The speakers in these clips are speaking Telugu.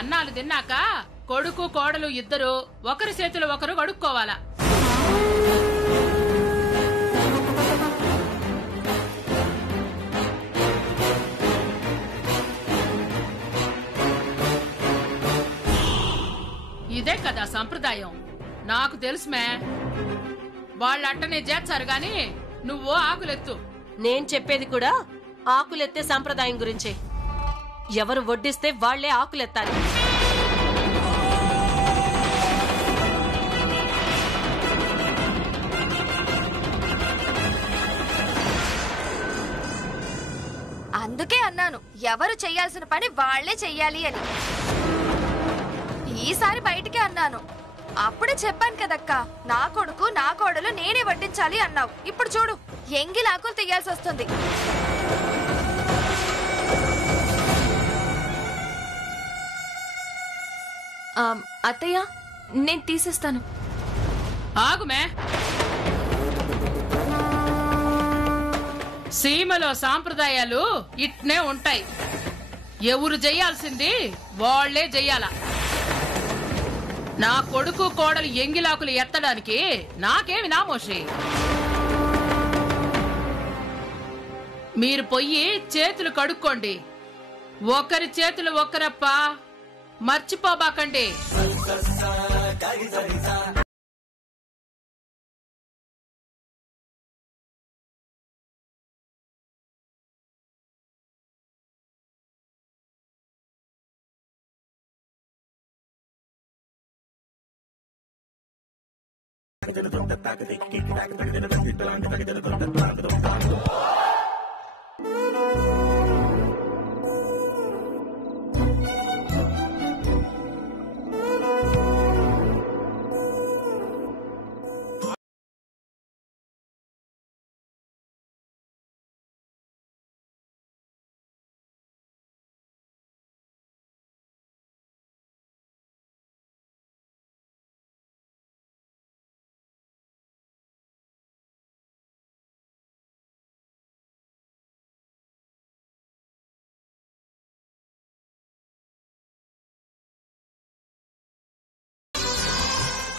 అన్నాలు తిన్నాక కొడుకు కోడలు ఇద్దరు ఒకరి చేతులు ఒకరు కడుక్కోవాలా. ఇదే కదా సంప్రదాయం. నాకు తెలుసుమే. వాళ్ళట్టనే చేస్తారు గాని నువ్వు ఆకులెత్తు. నేను చెప్పేది కూడా ఆకులెత్తే సంప్రదాయం గురించే. ఎవరు వడ్డిస్తే వాళ్లే ఆకులెత్తాలి. అందుకే అన్నాను ఎవరు చెయ్యాల్సిన పని వాళ్లే చెయ్యాలి అని. ఈసారి బయటికే అన్నాను. అప్పుడే చెప్పాను కదక్క, నా కొడుకు నా కోడలు నేనే వడ్డించాలి అన్నావు. ఇప్పుడు చూడు ఎంగిలాకులు తీయాల్సి వస్తుంది. అత్తయ్య నేను తీసేస్తాను. ఆగుమే. సీమలో సాంప్రదాయాలు ఇట్నే ఉంటాయి. ఎవరు చెయ్యాల్సింది వాళ్లే చెయ్యాలా. నా కొడుకు కోడలు ఎంగిలాకులు ఎత్తడానికి నాకేమి నామోషి. మీరు పొయ్యి చేతులు కడుక్కోండి. ఒకరి చేతులు ఒకరప్ప, మర్చిపోబాకండి.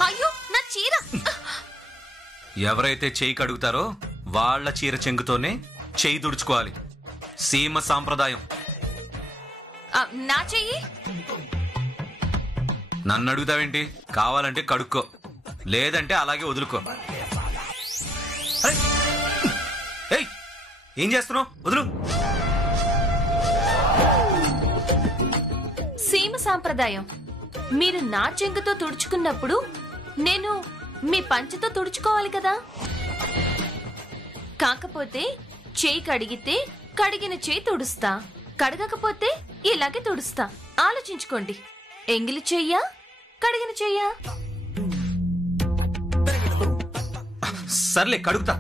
అయ్యో నా చీర. ఎవరైతే చెయ్యి కడుగుతారో వాళ్ల చీర చెంగుతోనే చెయ్యి దుడుచుకోవాలి. సీమ సాంప్రదాయం. నా చెయ్యి నన్ను అడుగుతావేంటి? కావాలంటే కడుక్కో, లేదంటే అలాగే వదులుకో. ఏం చేస్తున్నావు? వదులు. సీమ సాంప్రదాయం. మీరు నా చెంగుతో తుడుచుకున్నప్పుడు నేను మీ పంచతో తుడుచుకోవాలి కదా. కాకపోతే చేయి కడిగితే కడిగిన చేయి తుడుస్తా, కడగకపోతే ఇలాగే తుడుస్తా. ఆలోచించుకోండి. ఎంగిలి చెయ్యా, కడిగిన చెయ్యా? సర్లే కడుగుతా.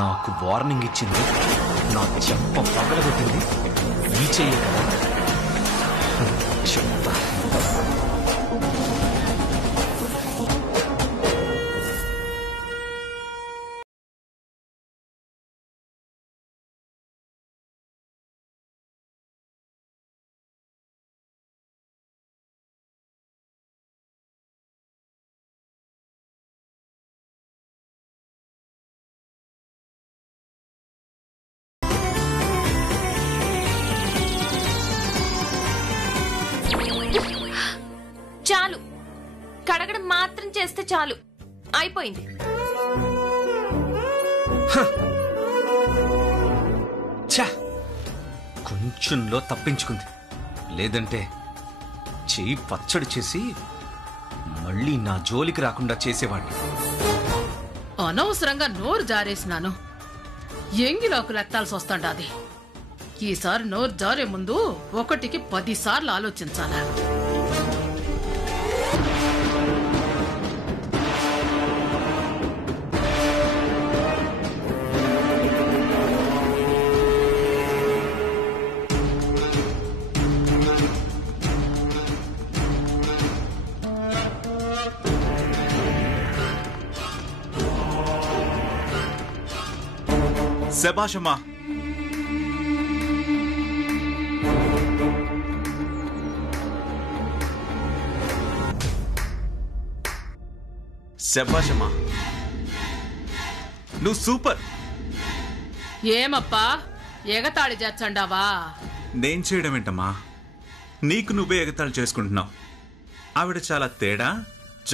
నాకు వార్నింగ్ ఇచ్చింది, నా చెంప పగలగొట్టింది ఈ చెయ్యి కదా. చెంప చాలు, కడగడం మాత్రం చేస్తే చాలు. అయిపోయింది. కొంచెంలో తప్పించుకుంది. లేదంటే చెయ్యి పచ్చడి చేసి మళ్ళీ నా జోలికి రాకుండా చేసేవాడిని. అనవసరంగా నోరు జారేసినాను. ఎంగిలాకులు ఎత్తాల్సి వస్తాండాది. ఈసారి నోరు జారే ముందు 1కి 10 సార్లు ఆలోచించాలా. శభాషమ్మా. శభాషమ్మా, నువ్వు సూపర్. ఏమప్పా ఎగతాళి చేచ్చండావా? నేను చేయడం ఏంటమ్మా, నీకు నువ్వే ఎగతాళి చేసుకుంటున్నావు. ఆవిడ చాలా తేడా.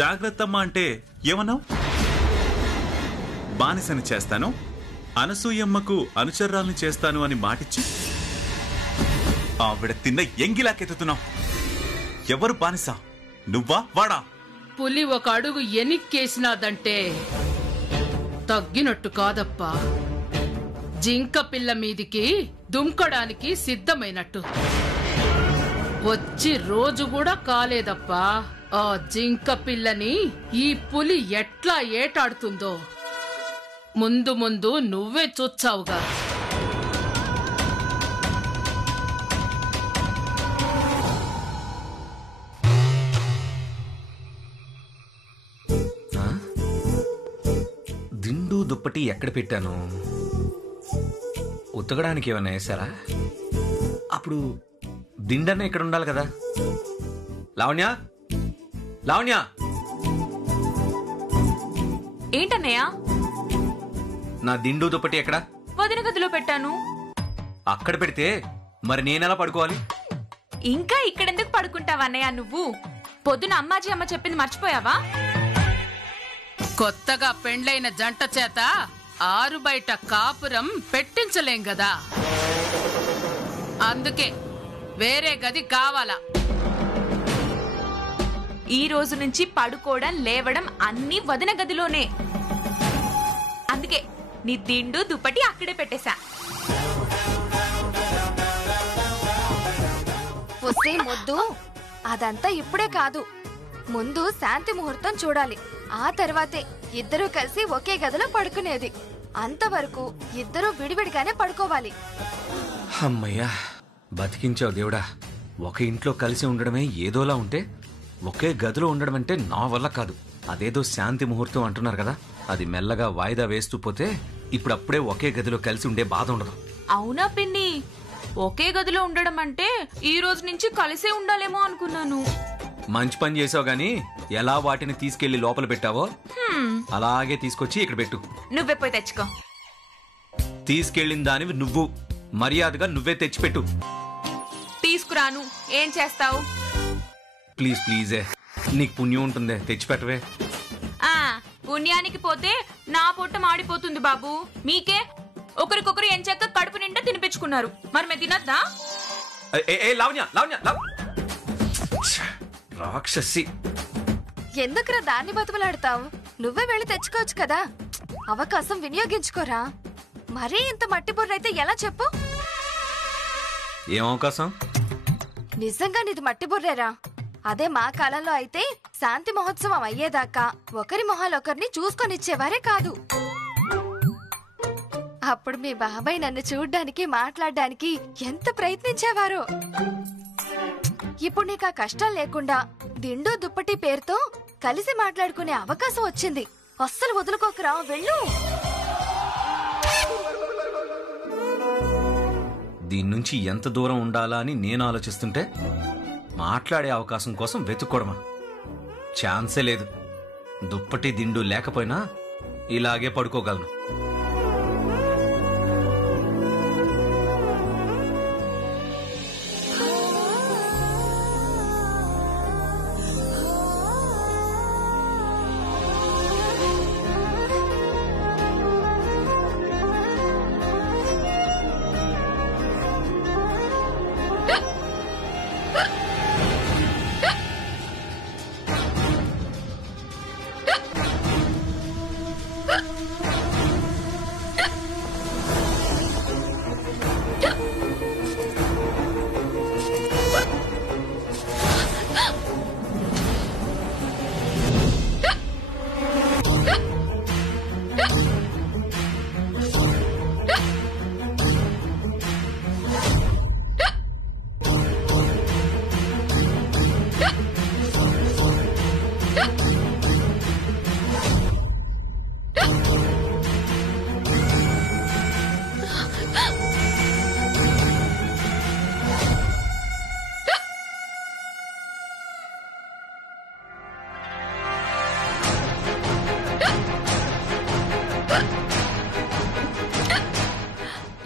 జాగ్రత్తమ్మా అంటే ఏమన్నావు? బానిసని చేస్తాను, అనసూయమ్మకు అనుచరాల్ని చేస్తాను అని మాటిచ్చి ఆవిడ తిన్న ఎంగిలాకెత్తుతున్నావు. ఎవరు బానిస, నువ్వా వాడా? పులి 1 అడుగు ఎనిక్కేసినాదంటే తగ్గినట్టు కాదప్పా, జింక పిల్ల మీదికి దుంకడానికి సిద్ధమైనట్టు. వచ్చి రోజు కూడా కాలేదప్పా ఆ జింక పిల్లని ఈ పులి ఎట్లా ఏటాడుతుందో ముందు ముందు నువ్వే చూచావుగా. దిండు దుప్పటి ఎక్కడ పెట్టాను? ఉతకడానికి ఏమన్నా వేసారా? అప్పుడు దిండన్న ఇక్కడ ఉండాలి కదా. లావణ్య, లావణ్య, ఏంటన్నయ్యా? నా దిండు దుప్పటి ఎక్కడ? వదిన గదిలో పెట్టాను. అక్కడ పెడితే మరి నేనెలా పడుకోవాలి? ఇంకా ఇక్కడెందుకు పడుకుంటావన్నయ్యా నువ్వు? పొద్దున అమ్మాజీ అమ్మ చెప్పింది మర్చిపోయావా? కొత్తగా పెండ్లైన జంట చేత ఆరు బయట కాపురం పెట్టించలేం గదా, అందుకే వేరే గది కావాలా. ఈ రోజు నుంచి పడుకోవడం లేవడం అన్ని వదిన గదిలోనే. అందుకే నీ దిండు దుప్పటి అక్కడే పెట్టేశా. వస్తే మొద్దు, అదంతా ఇప్పుడే కాదు, ముందు శాంతి ముహూర్తం చూడాలి. ఆ తర్వాతే ఇద్దరూ కలిసి ఒకే గదిలో పడుకునేది. అంతవరకు ఇద్దరూ విడివిడిగానే పడుకోవాలి. అమ్మయ్యా, బతికించావు దేవుడా. ఒక ఇంట్లో కలిసి ఉండడమే ఏదోలా ఉంటే ఒకే గదిలో ఉండడం అంటే నా వల్ల కాదు. అదేదో శాంతి ముహూర్తం అంటున్నారు కదా, అది మెల్లగా వాయిదా వేస్తూ పోతే ఇప్పుడప్పుడే ఒకే గదిలో కలిసి ఉండే బాధ ఉండదు. అవునా పిన్ని, ఒకే గదిలో ఉండడం అంటే ఈ రోజు నుంచి కలిసే ఉండాలేమో అనుకున్నాను. మంచి పని చేసావు గాని ఎలా వాటిని తీసుకెళ్లి లోపల పెట్టావో అలాగే తీసుకొచ్చి ఇక్కడ పెట్టు. నువ్వే పోయి తెచ్చుకో. తీసుకెళ్లిన దానివి నువ్వు, మర్యాదగా నువ్వే తెచ్చిపెట్టు. తీసుకురాను, ఏం చేస్తావు? ప్లీజ్ ప్లీజే, నీకు పుణ్యం ఉంటుందే, తెచ్చిపెట్టవే. పుణ్యానికి పోతే నా పొట్ట మాడిపోతుంది బాబు. మీకే ఒకరికొకరు ఎంచక్క కడుపు నిండా తినిపించుకున్నారు, మరి మేము తినద్దా? రాక్షసి, ఎందుకురా దాన్ని బతుకులాడతావు? నువ్వే వెళ్ళి తెచ్చుకోవచ్చు కదా, అవకాశం వినియోగించుకోరా. మరీ ఇంత మట్టి బుర్రైతే ఎలా చెప్పు? ఏం అవకాశం? నిజంగా నీది మట్టి బుర్రేరా. అదే మా కాలంలో అయితే శాంతి మహోత్సవం అయ్యేదాకా ఒకరి మొహాలొకరిని చూసుకొనిచ్చేవారే కాదు. అప్పుడు మీ బాబాయ్ నన్ను చూడ్డానికి మాట్లాడడానికి ఎంత ప్రయత్నించేవారో. ఇప్పుడు నీకు ఆ కష్టం లేకుండా దిండు దుప్పటి పేరుతో కలిసి మాట్లాడుకునే అవకాశం వచ్చింది. అస్సలు వదులుకోకరా, వెళ్ళు. దీని నుంచి ఎంత దూరం ఉండాలా అని నేను ఆలోచిస్తుంటే మాట్లాడే అవకాశం కోసం వెతుక్కోవడమా? ఛాన్సే లేదు. దుప్పటి దిండు లేకపోయినా ఇలాగే పడుకోగలను.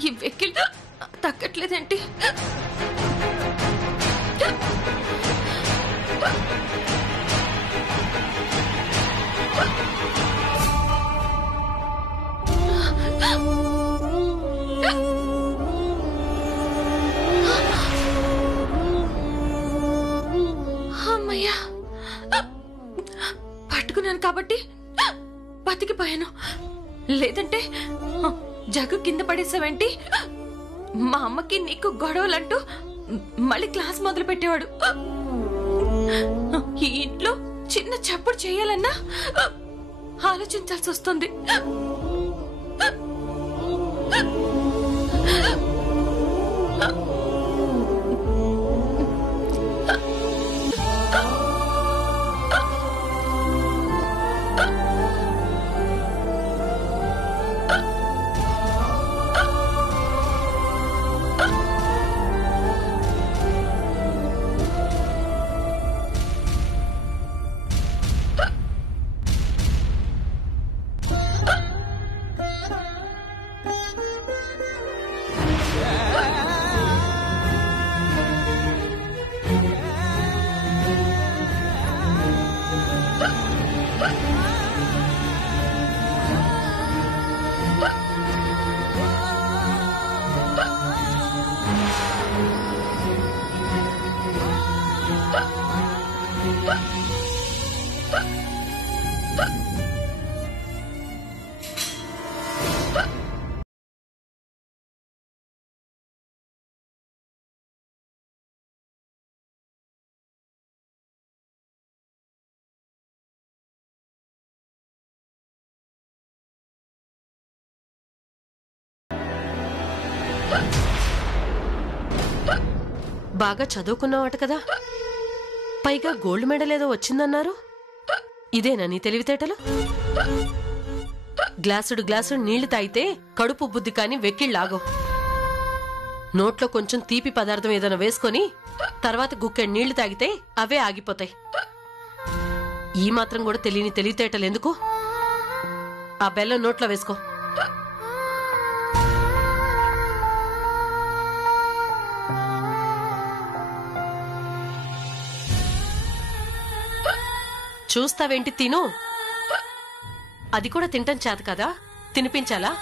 ఈ వెక్కిల్ తగ్గట్లేదేంటి? అమ్మయ్యా, పట్టుకున్నాను కాబట్టి బతికిపోయాను. లేదంటే జగ్గు కింద పడేసావేంటి? మా అమ్మకి నీకు గొడవలంటూ మళ్ళీ క్లాస్ మొదలు పెట్టేవాడు. ఈ ఇంట్లో చిన్న చప్పుడు చేయాలన్నా ఆలోచించాల్సి వస్తుంది. బాగా చదువుకున్నావట కదా, పైగా గోల్డ్ మెడల్ ఏదో వచ్చిందన్నారు. ఇదేనా నీ తెలివితేటలు? గ్లాసుడు గ్లాసుడు నీళ్లు తాగితే కడుపు బుద్ధి కాని వెక్కిళ్ళాగో. నోట్లో కొంచెం తీపి పదార్థం ఏదైనా వేసుకొని తర్వాత గుక్కెడు నీళ్లు తాగితే అవే ఆగిపోతాయి. ఈ మాత్రం కూడా తెలియని తెలివితేటలు ఎందుకు? ఆ బెల్లం నోట్లో వేసుకో. చూస్తావేంటి? తిను. అది కూడా తింటాం చేత కదా, తినిపించాలా?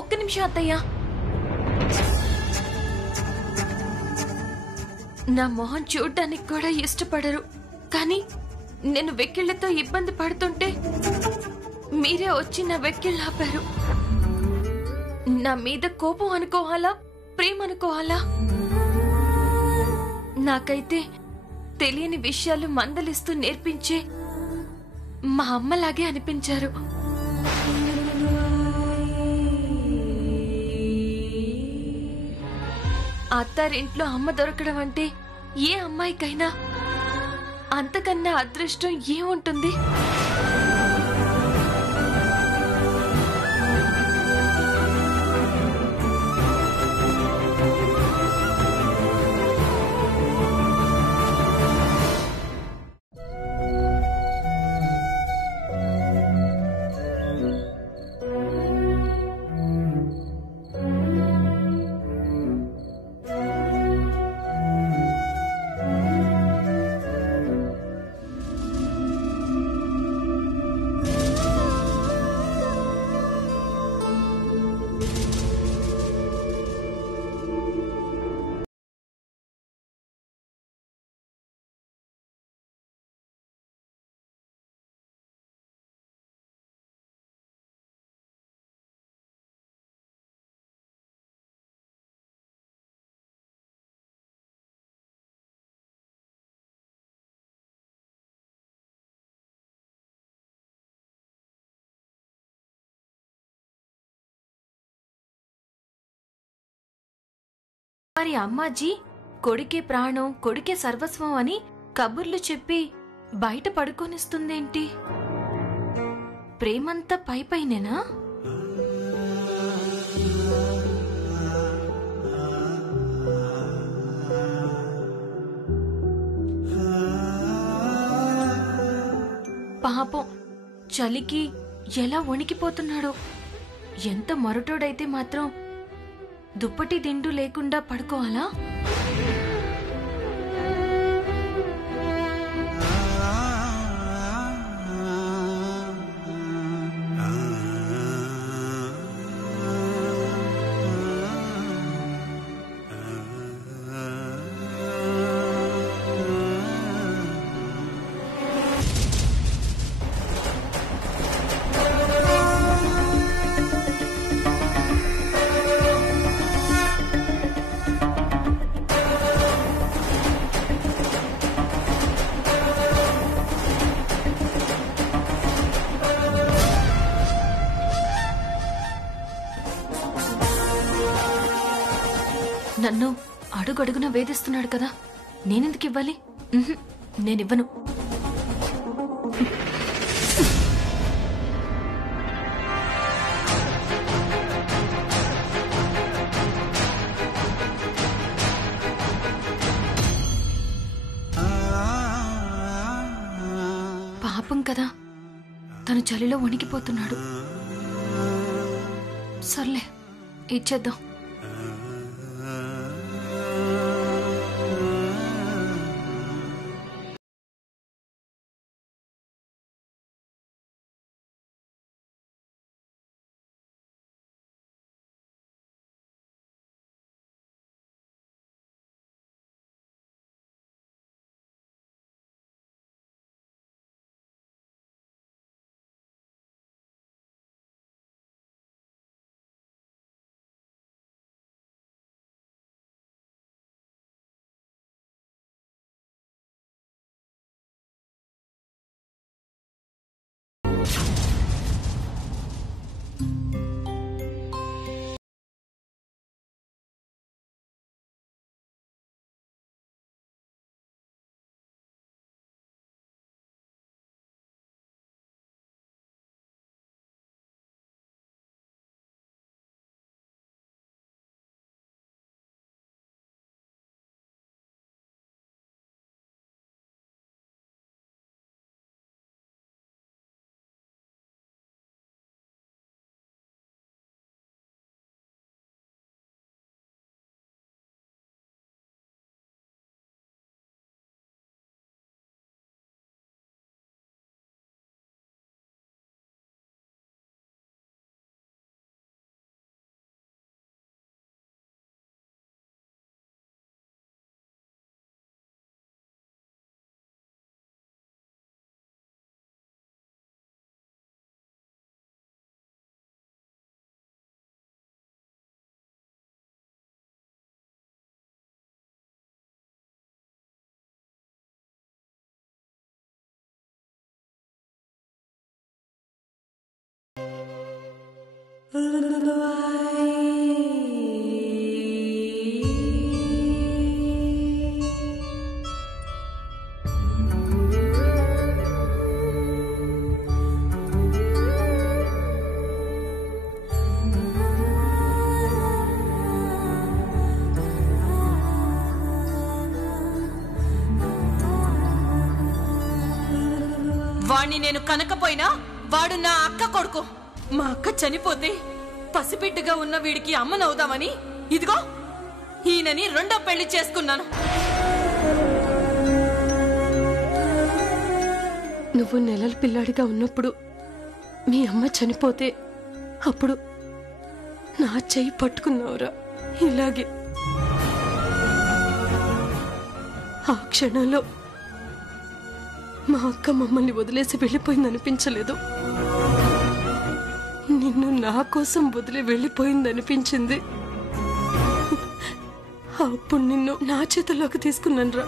ఒక్క నిమిషం అత్తయ్య. నా మొహం చూడ్డానికి కూడా ఇష్టపడరు, కానీ నేను వెక్కిళ్లతో ఇబ్బంది పడుతుంటే మీరే వచ్చి నా వెక్కిళ్ళు ఆపారు. నా మీద కోపం అనుకోవాలా, ప్రేమ అనుకోవాలా? నాకైతే తెలియని విషయాలు మందలిస్తూ నేర్పించే మా అమ్మలాగే అనిపించారు. అత్తారింట్లో అమ్మ దొరకడం అంటే ఏ అమ్మాయికైనా అంతకన్నా అదృష్టం ఏముంటుంది? మరి అమ్మాజీ కొడుకే ప్రాణం, కొడుకే సర్వస్వం అని కబుర్లు చెప్పి బయట పడుకోనిస్తుందేంటి? ప్రేమంతా పైపైనేనా? పాపం చలికి ఎలా వణికిపోతున్నాడో. ఎంత మొరటోడైతే మాత్రం దుప్పటి దిండు లేకుండా పడుకోవాలా? నన్ను అడుగడుగున వేధిస్తున్నాడు కదా, నేనెందుకు ఇవ్వాలి? నేనివ్వను. పాపం కదా, తను చలిలో వణికిపోతున్నాడు. సర్లే, ఇచ్చేద్దాం. వాణ్ణి నేను కనకపోయినా వాడు నా అక్క కొడుకు. మా అక్క చనిపోతే పసిబిడ్డగా ఉన్న వీడికి అమ్మనవుదామని ఇదిగో ఈయనని రెండో పెళ్లి చేసుకున్నాను. నువ్వు నెలల పిల్లాడిగా ఉన్నప్పుడు మీ అమ్మ చనిపోతే అప్పుడు నా చెయ్యి పట్టుకున్నావురా. ఇలాగే ఆ క్షణంలో మా అక్క మమ్మల్ని వదిలేసి వెళ్ళిపోయిందనిపించలేదు, నిన్ను నా కోసం వదిలి వెళ్ళిపోయిందనిపించింది. అప్పుడు నిన్ను నా చేతుల్లోకి తీసుకున్నాను రా.